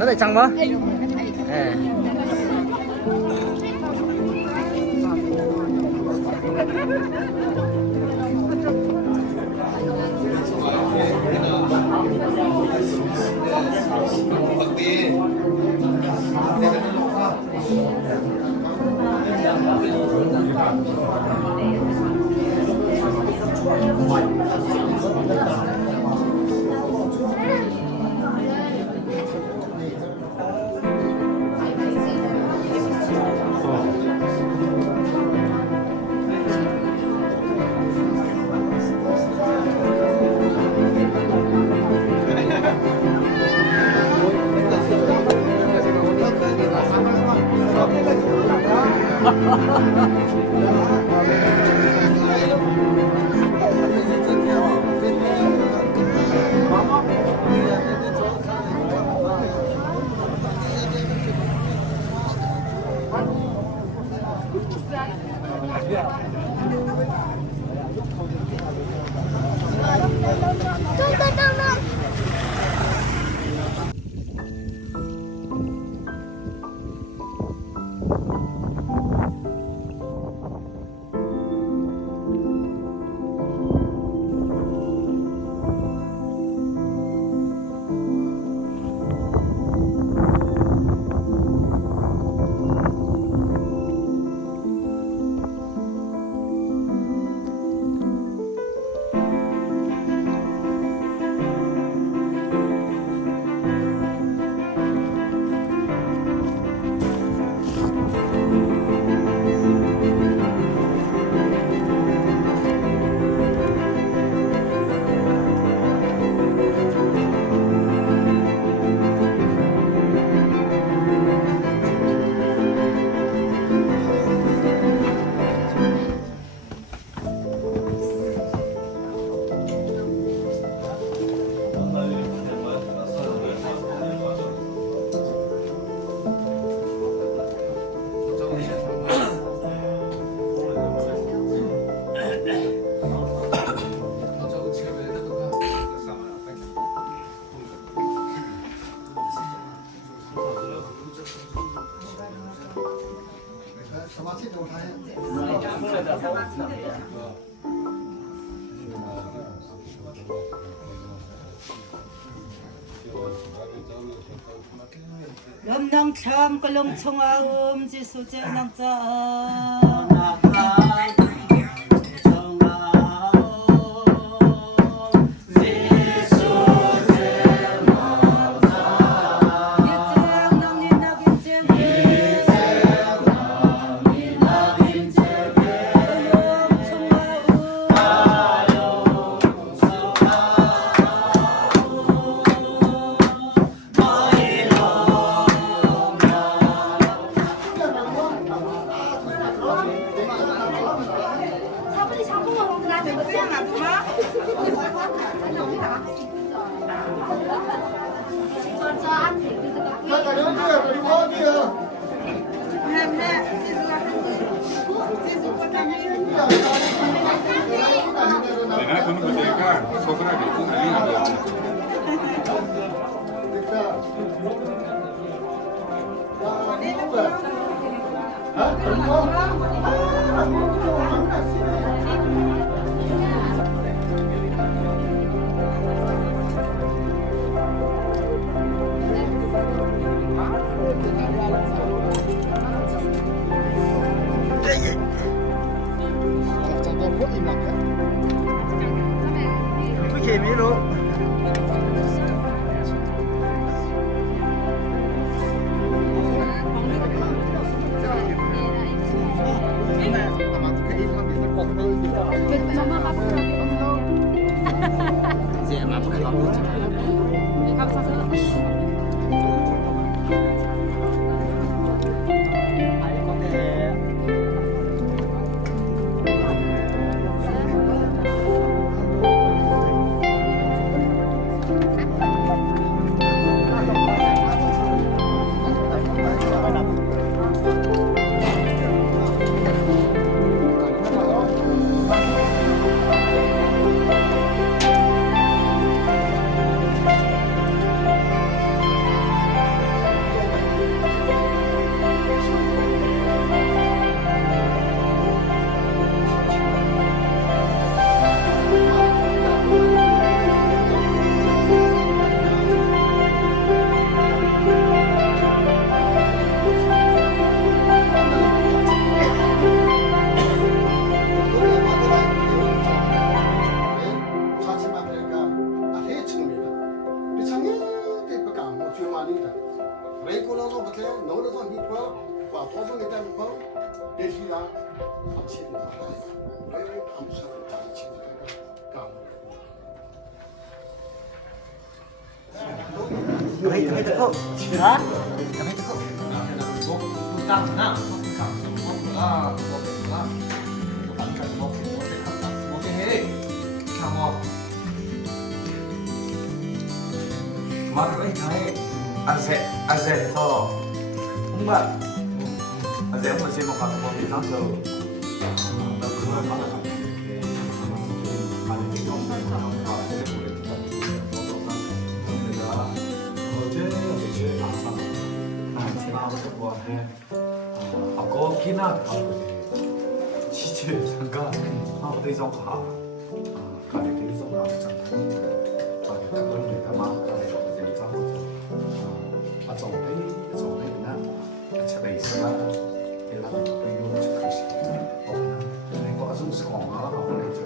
nó tại chăng quá à. lâm cham cái lông trong ôm chỉ số chế năng cha Hãy subscribe cho kênh Ghiền Mì Gõ để không bỏ lỡ những video hấp dẫn. mấy cô nó rồi thế nấu nó rồi đi qua và thoa xong người ta đi qua để khi là ăn chín nó lại mấy ăn sao cũng ăn chín cả Cái thức không? Hả? Cái thức không? Mà cái thấy anh sẽ thôi không bạn anh sẽ mà xem một phần một nó rồi nó cứ nói là có kỹ năng chỉ 잠깐 하고 대성 가 가게 대성 가 그걸 내가 막 가게 이제 짜고 아 정배나 차에 있어라 내가 이거 좀 크시 내가 좀 스콘 하고 내죠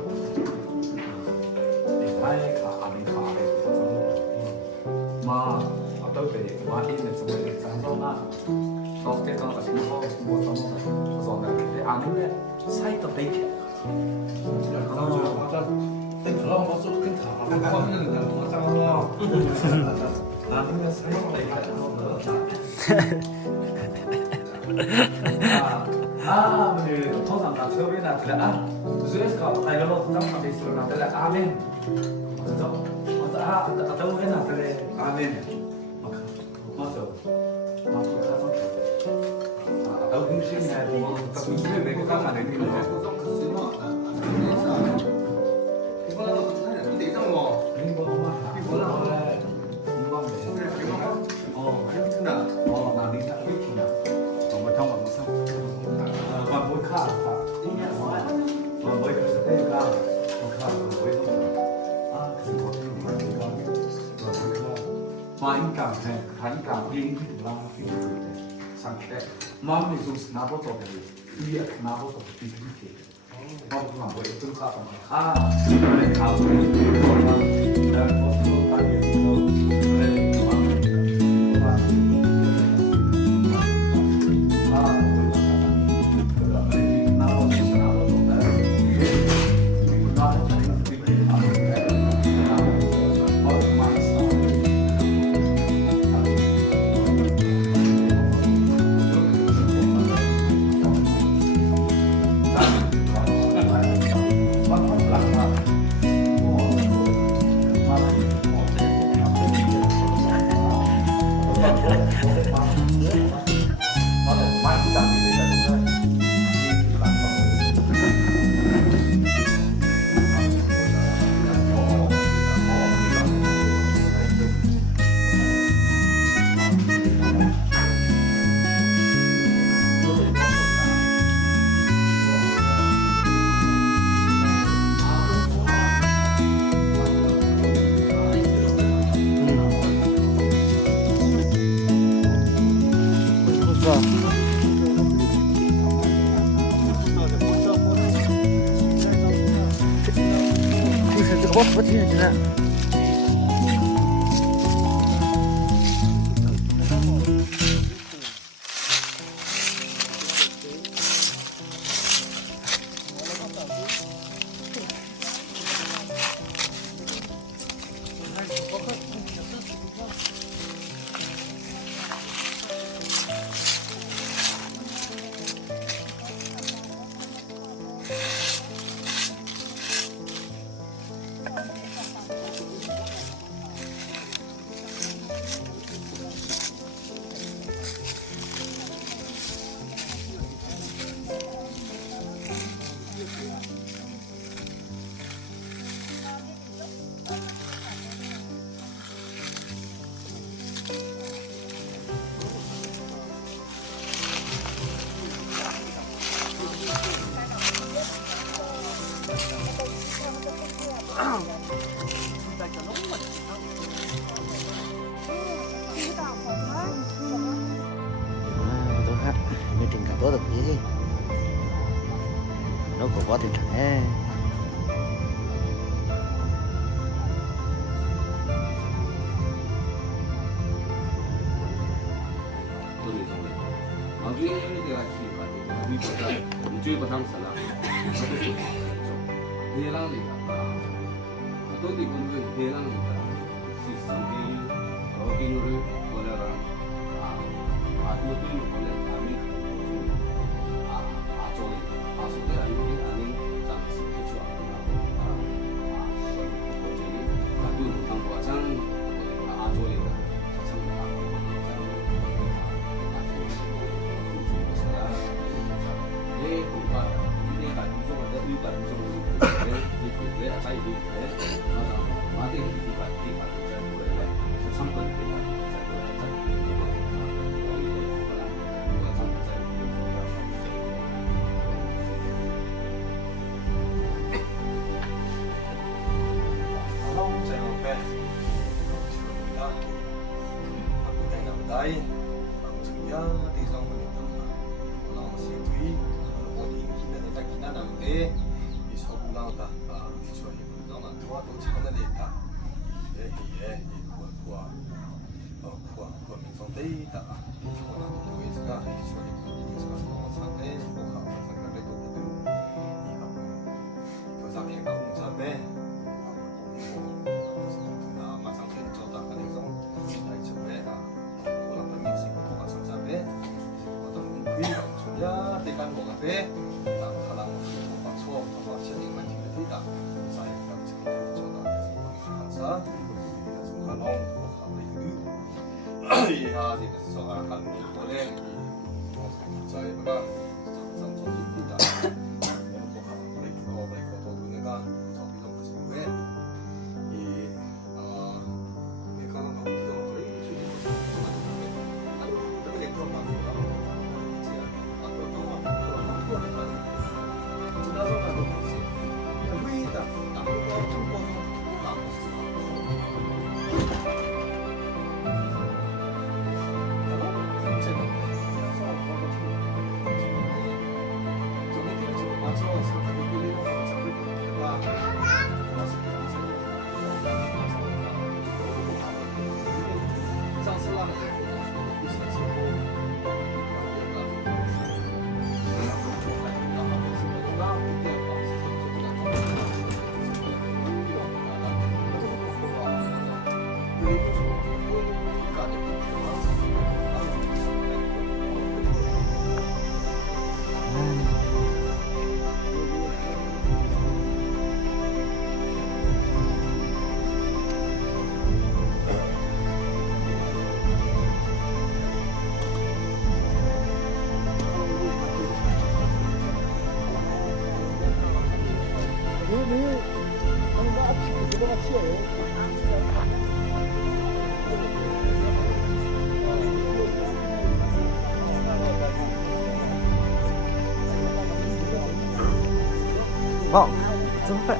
내가 가면 마 어떨 때 많이 내서 장소나 어떻게 가는 것이 뭐 어떤 근데 아닌데 사이도 되게 오늘 통상 다 처음에나 그래 무슨에서 나이로 부담만 있으면 나 그래 아멘 그죠? 어떤 해나 그래 아멘 맞아 đâu cũng xin là thì tập mình sẽ về cái căn bản đấy thì nó 이거 근데 이상 뭐 이거 là 하여튼나 là đi ra cái gì nào còn mà trong mà nó xong còn mỗi khác còn mỗi cái sẽ thêm khác còn khác còn mỗi không cái gì có thêm mà thêm khác rồi mỗi khác mà anh cảm thấy anh cảm yên thì là cái gì 상태 마음이 좀 나보다 이게 나보다 비슷해. 마음만 뭐 어떤 사람 그래 가고 내가 버스로 가게 What is it? Có được gì nó còn có tiền thẻ 나중에 내가 기회가 우리보다 우주에서 당선라 해랑이다 또 이건 해랑이다 시스템이 어긴을 보내라 아무튼 보내 다음에 아쪽에 아속에 아닌 장스 그쵸 아주 당과장 아쪽에다 내 공과 내가 이쪽을 의가 이쪽을 내 자기 내 마대 의가 의가 잘 보여야 3번 내가 잘 보여야 đây bằng sự nhớ thì do mình làm nó sẽ quý một ít khi là ta khi nào thế thì sau cũng lao ta cho những nó là thua tổ chức nó để ta để thì của mình xong đấy ta cho nó người ta cho những cái nó sang đấy của họ phải cái tổ chức thì họ tôi sang cái các công dân đấy mà sang trên cho ta cái giống lại cho đấy là ya tekan mo kape ang halang mo paso ang setting man kita saya tak coba sa kalong ya di soal kan boleh saya pegang samsung kita boleh foto dengan tapi dong kesuwe kalau mau kita boleh tapi kalau mau Vâng, chúng phải.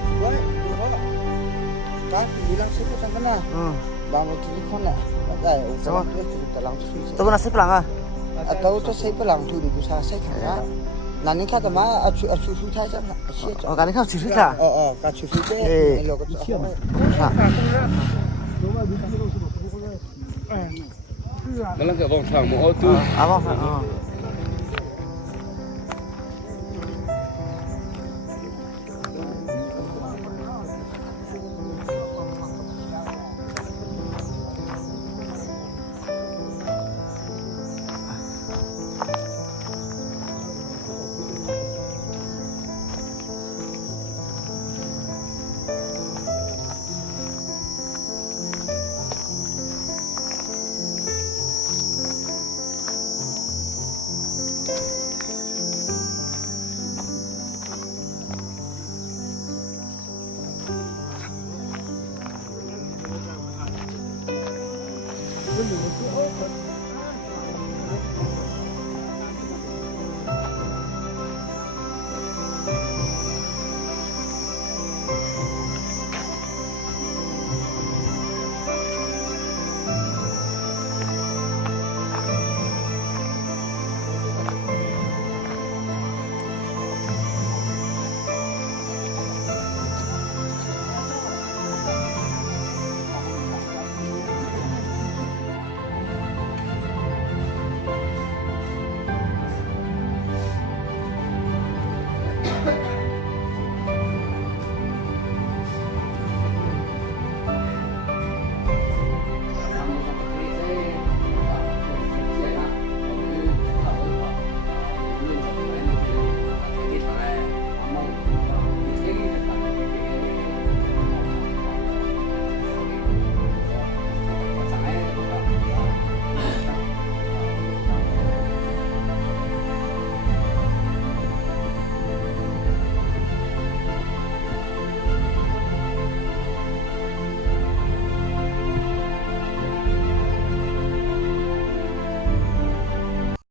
Cái bilang siapa sang kena? Bangun tu kon nak. Ada Sama. orang tu kita lang tu. Tôi là xếp lặng à? Atau tu saya pelang tu di pusat saya kena. Nanti kata mah acu susu saya jangan. Ở cái này không chỉ thích à? Kat susu tu. Eh. Elok tu. Kalau ke bawang sang mau tu À vâng.